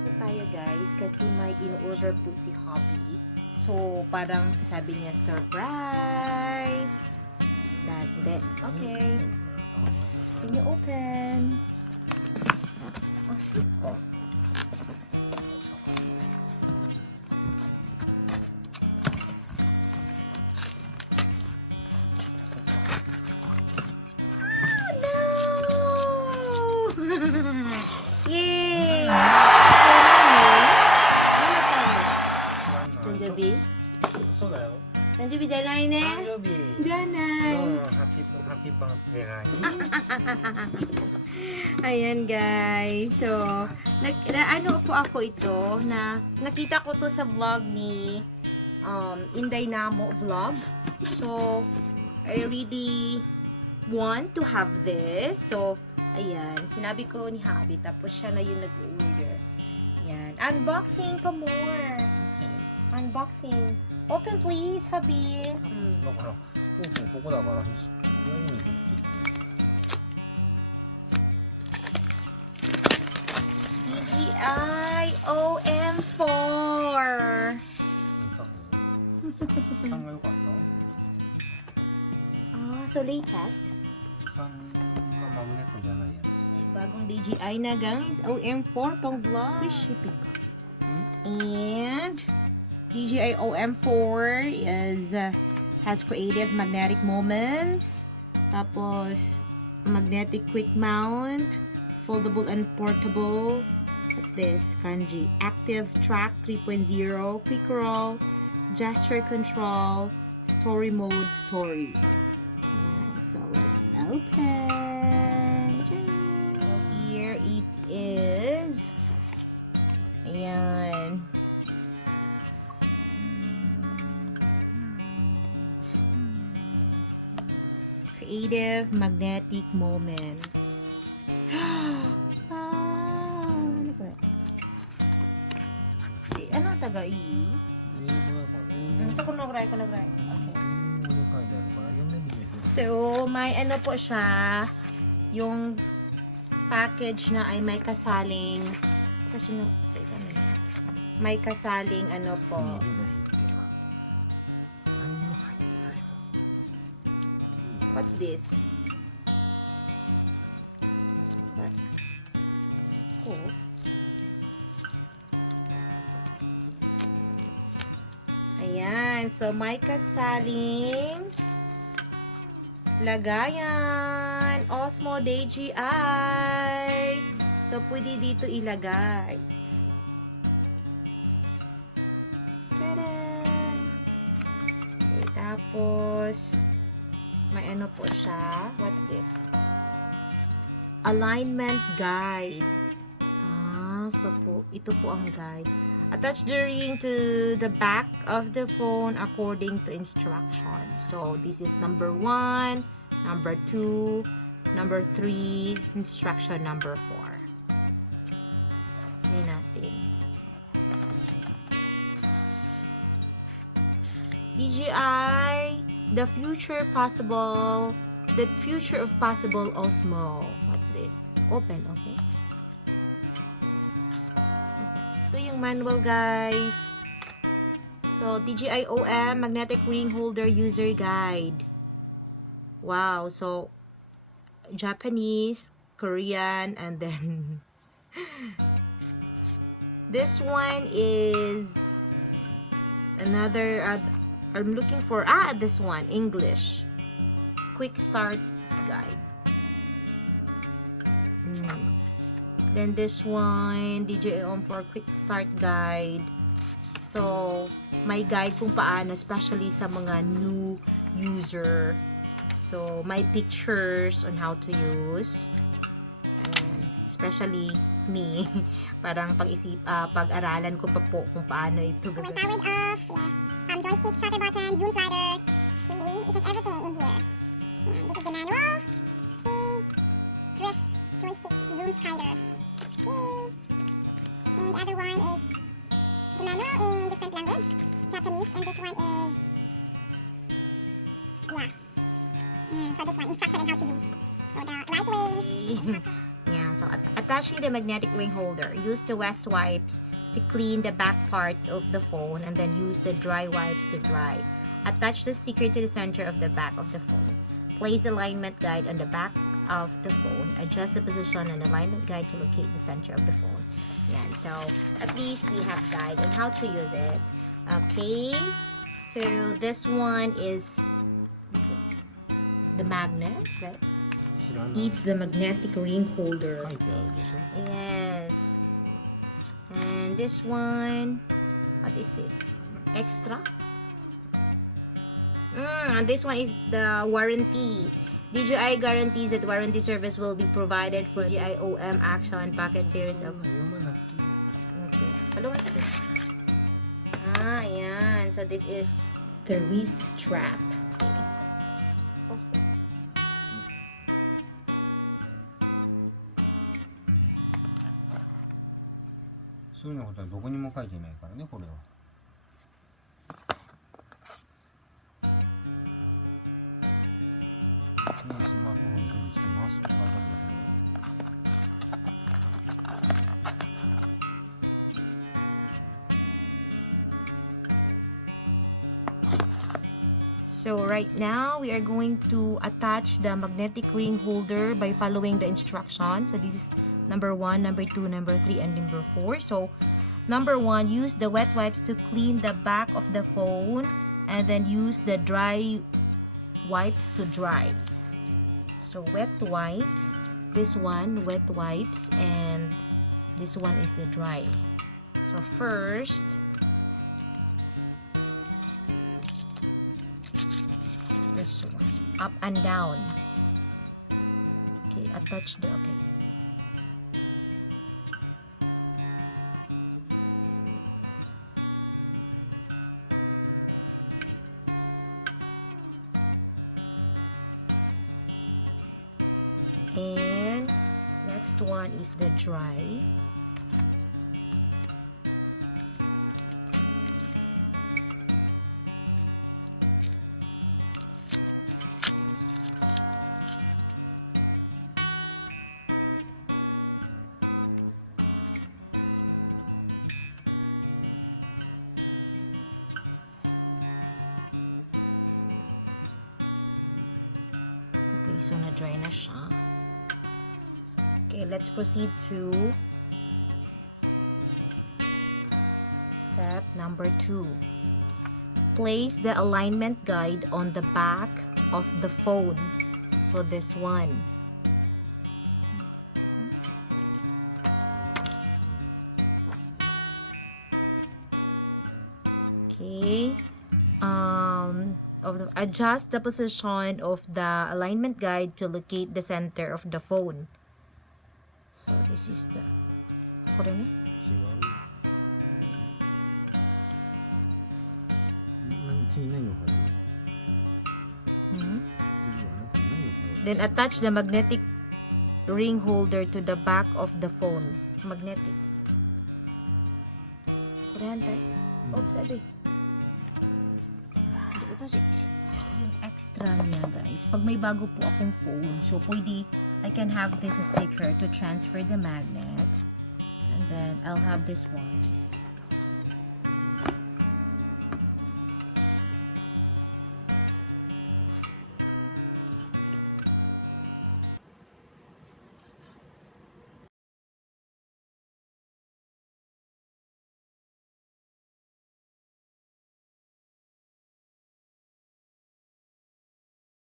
po tayo guys kasi may in-order po si Hobby. So, parang sabi niya surprise. That. Okay. Can you open? Oh, shit. Oh. Yay!誕生日? そうだよ。誕生日じゃないね。誕生日。じゃない。ハッピーバースデーライン。 Ayan guys. So, ano po ako ito na nakita ko to sa vlog ni Inday Namo vlog. So, I really want to have this. So, ayan. Sinabi ko ni Habi. Tapos siya na yung nag-order. Ayan. Unboxing pa more. Unboxing. Open please, Habi. だから、ここだから、DJI OM4. 3が良かった Ah, so latest. 3はマグネットじゃないやつ。 Bagong DJI na guys. OM4 pang vlog. Free shipping. And DJI OM4 has creative magnetic moments. Tapos magnetic quick mount, foldable and portable. What's this? Kanji. Active track 3.0, quick roll, gesture control, story mode, story. And so let's open. So here it is. Ayan. Creative magnetic moments. Ano ba? Ano taga-i? 英語だから。 So, kung nag-try. Okay. 英語で書いてあるから読めるでしょ。 So, may ano po siya, yung package na ay may kasaling, kasi no, may kasaling ano po. What's this? What? Oh. Ayan. So, may kasaling lagayan. Osmo DJI. So, pwede dito ilagay. Tada! Okay, tapos, may ano po siya. What's this? Alignment guide. So po, ito po ang guide. Attach the ring to the back of the phone according to instructions. So, this is number 1, number 2, number 3, instruction number 4. So, yun natin. DJI, the future of possible Osmo. What's this? Open, okay? Ito yung manual, guys. So, DJI OM Magnetic Ring Holder User Guide. Wow. So, Japanese, Korean, and then this one is another, I'm looking for, this one, English. Quick Start Guide. Then this one, DJI OM4 Quick Start Guide. So, may guide kung paano, especially sa mga new user. So, may pictures on how to use. Especially me. Parang pag-aralan ko pa po kung paano ito. So, when powered off, joystick, shutter button, zoom slider. See, it has everything in here. And this is the manual. See, drift, joystick, zoom slider. See, and the other one is the manual in different language, Japanese, and this one is, so this one, instruction on how to use. So the right way. Yeah, so attaching the magnetic ring holder. Use the wet wipes to clean the back part of the phone and then use the dry wipes to dry. Attach the sticker to the center of the back of the phone. Place the alignment guide on the back of the phone. Adjust the position and alignment guide to locate the center of the phone. Yan, so at least we have guide on how to use it. Okay, so this one is the magnet, right? 知らない。 It's the magnetic ring holder. 書いてあるでしょ。 Yes. And this one, what is this? Extra? And this one is the warranty. DJI guarantees that warranty service will be provided for DJI OM Action Pocket series of... 読まなくていい。 Okay. Hello, what's this? Ah, ayan. So this is the wrist strap. Okay. そういうのことはどこにも書いてないからね、これは。スマートフォンに取り付けますって書いてあるだけで。 So right now, we are going to attach the magnetic ring holder by following the instructions. So this is number 1, number 2, number 3, and number 4. So number 1, use the wet wipes to clean the back of the phone and then use the dry wipes to dry. So wet wipes, this one wet wipes, and this one is the dry. So first, this one, up and down. Okay, attach the, okay. And next one is the dry. Okay, so na-dry na siya. Okay, let's proceed to step number 2. Place the alignment guide on the back of the phone. So this one. Okay. Adjust the position of the alignment guide to locate the center of the phone. So this is the... これね。違う。次何を貼るの？次はあなた何を貼る？ Then attach the magnetic ring holder to the back of the phone. Magnetic. これ反対？Sabi. Yung extra niya, guys. Pag may bago po akong phone, so pwede, I can have this sticker to transfer the magnet. And then, I'll have this one.